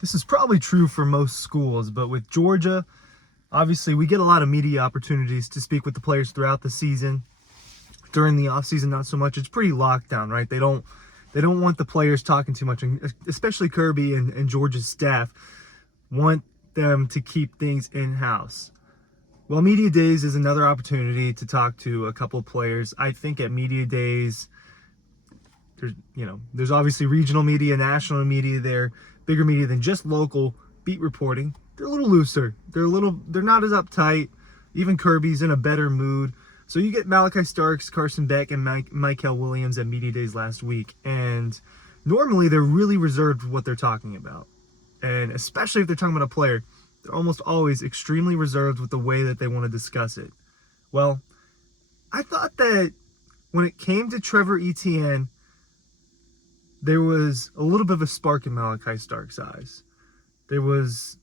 this is probably true for most schools, but with Georgia, obviously we get a lot of media opportunities to speak with the players throughout the season. During the offseason, not so much. It's pretty locked down, right? They don't want the players talking too much, and especially Kirby and Georgia's staff want them to keep things in-house. Well, Media Days is another opportunity to talk to a couple of players. I think at Media Days, there's obviously regional media, national media there, bigger media than just local beat reporting. They're a little looser. They're not as uptight. Even Kirby's in a better mood. So you get Malachi Starks, Carson Beck, and Michael Williams at Media Days last week. And normally they're really reserved with what they're talking about. And especially if they're talking about a player, they're almost always extremely reserved with the way that they want to discuss it. Well, I thought that when it came to Trevor Etienne, there was a little bit of a spark in Malachi Starks' eyes. There was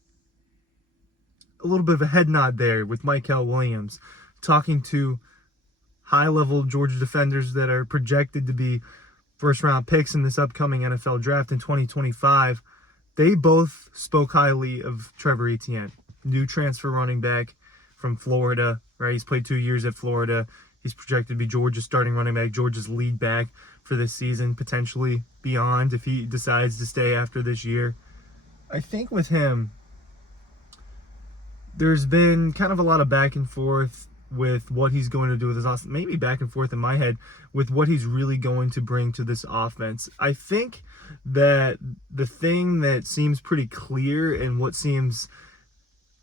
a little bit of a head nod there with Michael Williams talking to high-level Georgia defenders that are projected to be first-round picks in this upcoming NFL draft in 2025. They both spoke highly of Trevor Etienne, new transfer running back from Florida, right? He's played 2 years at Florida. He's projected to be Georgia's starting running back, Georgia's lead back for this season, potentially beyond if he decides to stay after this year. I think with him, there's been kind of a lot of back and forth with what he's going to do with his offense, maybe back and forth in my head with what he's really going to bring to this offense. I think that the thing that seems pretty clear and what seems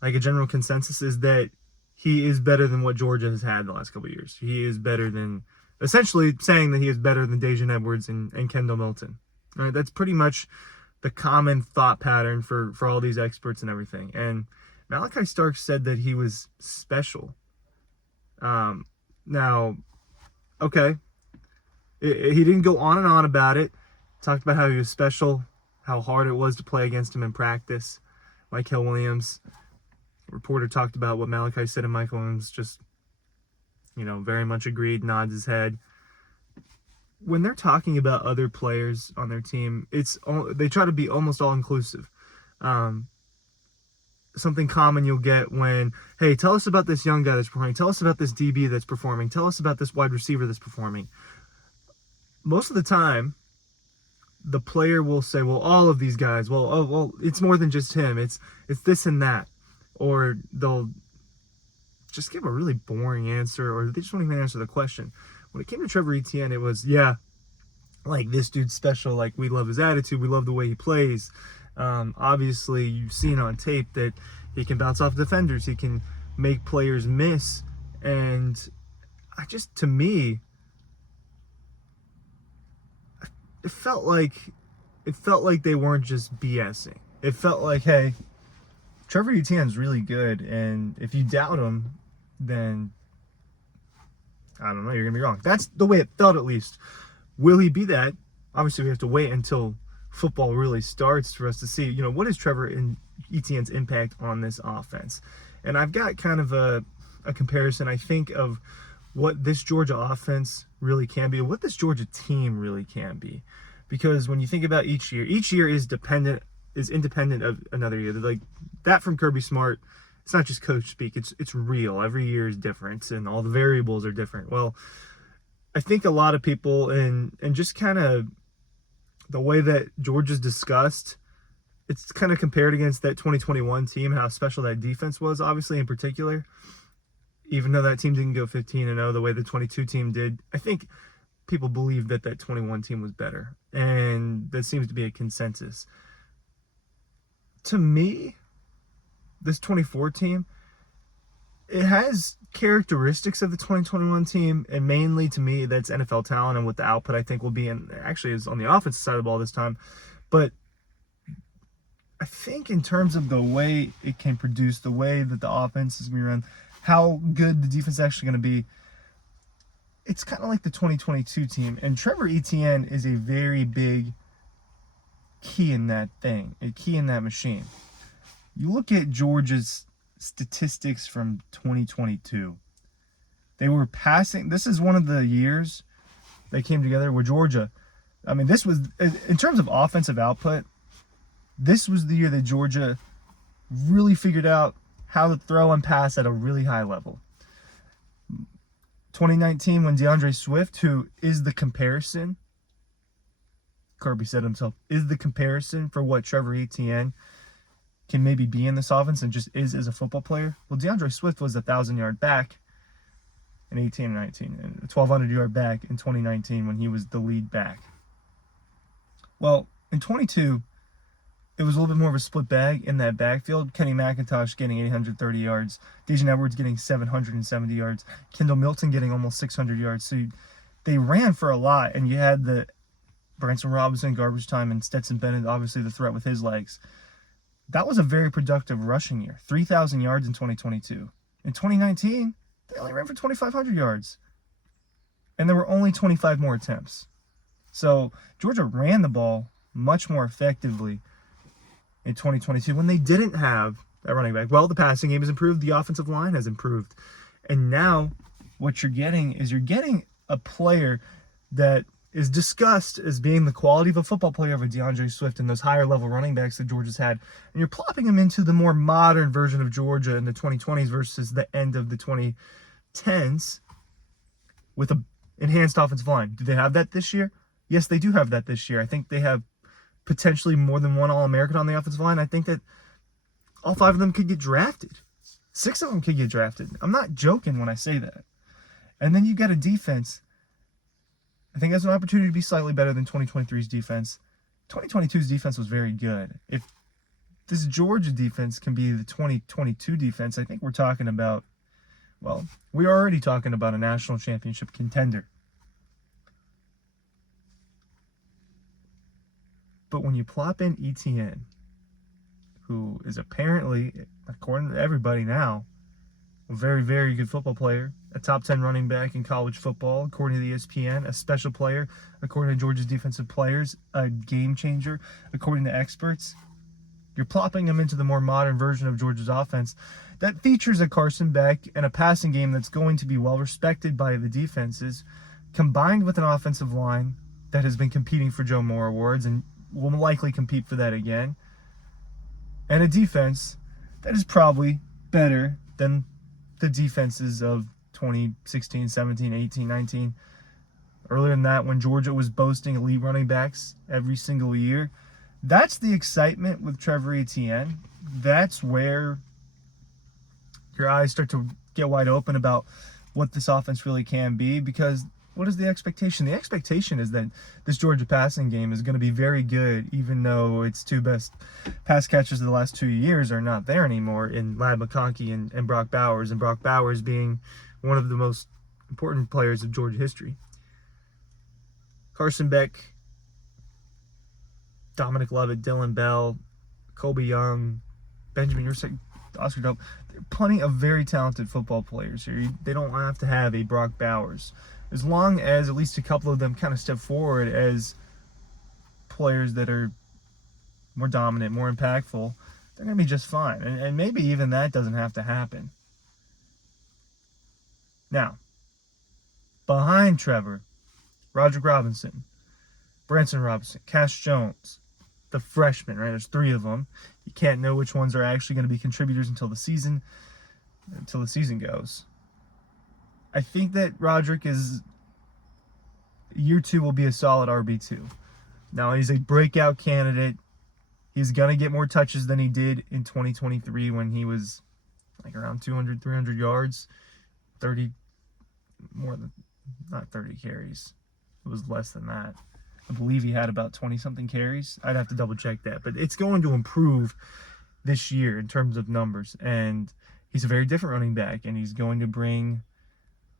like a general consensus is that he is better than what Georgia has had in the last couple of years. He is better than, essentially saying that he is better than Dejan Edwards and Kendall Milton. All right, that's pretty much the common thought pattern for all these experts and everything. And Malachi Starks said that he was special. Now, okay, he didn't go on and on about it. Talked about how he was special, how hard it was to play against him in practice. Michael Williams, reporter, talked about what Malachi said, and Michael Williams just, very much agreed, nods his head. When they're talking about other players on their team, they try to be almost all-inclusive. Something common you'll get when, hey, tell us about this young guy that's performing. Tell us about this DB that's performing. Tell us about this wide receiver that's performing. Most of the time, the player will say, well, all of these guys, well, it's more than just him. It's this and that. Or they'll just give a really boring answer, or they just won't even answer the question. When it came to Trevor Etienne, it was, like, this dude's special. Like, we love his attitude. We love the way he plays. Obviously, you've seen on tape that he can bounce off defenders. He can make players miss. And to me, it felt like they weren't just BSing. It felt like, hey, Trevor Etienne's really good, and if you doubt him, then I don't know, you're gonna be wrong. That's the way it felt, at least. Will he be that? Obviously, we have to wait until football really starts for us to see, what is Trevor Etienne's impact on this offense. And I've got kind of a comparison, I think, of what this Georgia offense really can be, what this Georgia team really can be. Because when you think about each year is independent of another year. Like that from Kirby Smart, it's not just coach speak, it's real. Every year is different and all the variables are different. Well, I think a lot of people and just kind of the way that Georgia's discussed, it's kind of compared against that 2021 team, how special that defense was, obviously, in particular. Even though that team didn't go 15-0 the way the 22 team did, I think people believe that 21 team was better. And that seems to be a consensus. To me, this 24 team, it has characteristics of the 2021 team, and mainly to me that's NFL talent and what the output I think will be, and actually is on the offensive side of the ball this time. But I think in terms of the way it can produce, the way that the offense is going to run, how good the defense is actually going to be, it's kind of like the 2022 team. And Trevor Etienne is a very big key in that thing, a key in that machine. You look at Georgia's statistics from 2022. They were passing. This is one of the years they came together where Georgia, this was, in terms of offensive output, This was the year that Georgia really figured out how to throw and pass at a really high level. 2019, when DeAndre Swift, who is the comparison, Kirby said himself, is the comparison for what Trevor Etienne can maybe be in this offense and just is as a football player. Well, DeAndre Swift was a 1,000-yard back in 18 and 19, and a 1,200-yard back in 2019 when he was the lead back. Well, in 22, it was a little bit more of a split bag in that backfield. Kenny McIntosh getting 830 yards, Dejan Edwards getting 770 yards, Kendall Milton getting almost 600 yards. So they ran for a lot, and you had the Branson Robinson, garbage time, and Stetson Bennett, obviously the threat with his legs. That was a very productive rushing year. 3,000 yards in 2022. In 2019, they only ran for 2,500 yards. And there were only 25 more attempts. So Georgia ran the ball much more effectively in 2022 when they didn't have that running back. Well, the passing game has improved. The offensive line has improved. And now what you're getting a player that is discussed as being the quality of a football player of a DeAndre Swift and those higher level running backs that Georgia's had. And you're plopping him into the more modern version of Georgia in the 2020s versus the end of the 2010s with a enhanced offensive line. Do they have that this year? Yes, they do have that this year. I think they have potentially more than one All-American on the offensive line. I think that all 5 of them could get drafted. 6 of them could get drafted. I'm not joking when I say that. And then you got a defense I think has an opportunity to be slightly better than 2023's defense. 2022's defense was very good. If this Georgia defense can be the 2022 defense, I think we're talking about, well, we're already talking about a national championship contender. But when you plop in Etienne, who is apparently, according to everybody now, a very, very good football player, a top 10 running back in college football, according to the ESPN, a special player, according to Georgia's defensive players, a game changer, according to experts. You're plopping him into the more modern version of Georgia's offense that features a Carson Beck and a passing game that's going to be well respected by the defenses, combined with an offensive line that has been competing for Joe Moore awards and will likely compete for that again, and a defense that is probably better than the defenses of 2016, 17, 18, 19. Earlier than that, when Georgia was boasting elite running backs every single year. That's the excitement with Trevor Etienne. That's where your eyes start to get wide open about what this offense really can be, because what is the expectation? The expectation is that this Georgia passing game is going to be very good, even though its 2 best pass catchers of the last 2 years are not there anymore in Ladd McConkey and Brock Bowers, and Brock Bowers being one of the most important players of Georgia history. Carson Beck, Dominic Lovett, Dylan Bell, Kobe Young, Benjamin Yurcek, Oscar Dope. There are plenty of very talented football players here. They don't have to have a Brock Bowers. As long as at least a couple of them kind of step forward as players that are more dominant, more impactful, they're going to be just fine. And maybe even that doesn't have to happen. Now, behind Trevor, Roderick Robinson, Branson Robinson, Cash Jones, the freshmen, right? There's 3 of them. You can't know which ones are actually going to be contributors until the season goes. I think that Roderick is year 2 will be a solid RB2. Now, he's a breakout candidate. He's going to get more touches than he did in 2023 when he was like around 200, 300 yards, 30, more than, not 30 carries. It was less than that. I believe he had about 20-something carries. I'd have to double-check that. But it's going to improve this year in terms of numbers. And he's a very different running back, and he's going to bring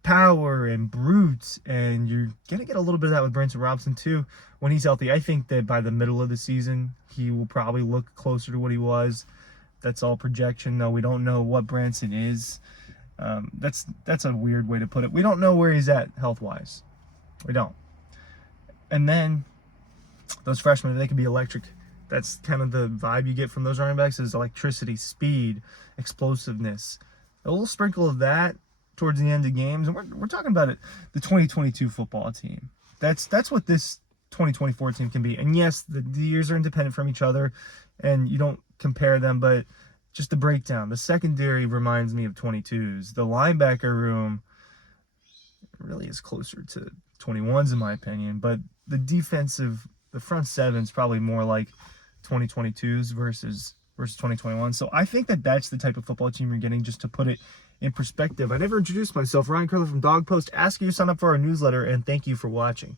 power and brute, and you're going to get a little bit of that with Branson Robinson too when he's healthy. I think that by the middle of the season, he will probably look closer to what he was. That's all projection, though. We don't know what Branson is. That's a weird way to put it. We don't know where he's at health-wise. We don't. And then those freshmen, they can be electric. That's kind of the vibe you get from those running backs, is electricity, speed, explosiveness. A little sprinkle of that towards the end of games. And we're talking about it, the 2022 football team. That's what this 2024 team can be. And yes, the years are independent from each other. and you don't compare them, but just the breakdown. The secondary reminds me of 22s. The linebacker room really is closer to 21s in my opinion, but the front seven's probably more like 2022s versus 2021. So I think that's the type of football team you're getting, just to put it in perspective. I never introduced myself. Ryan Curler from Dawg Post. Ask you to sign up for our newsletter, and thank you for watching.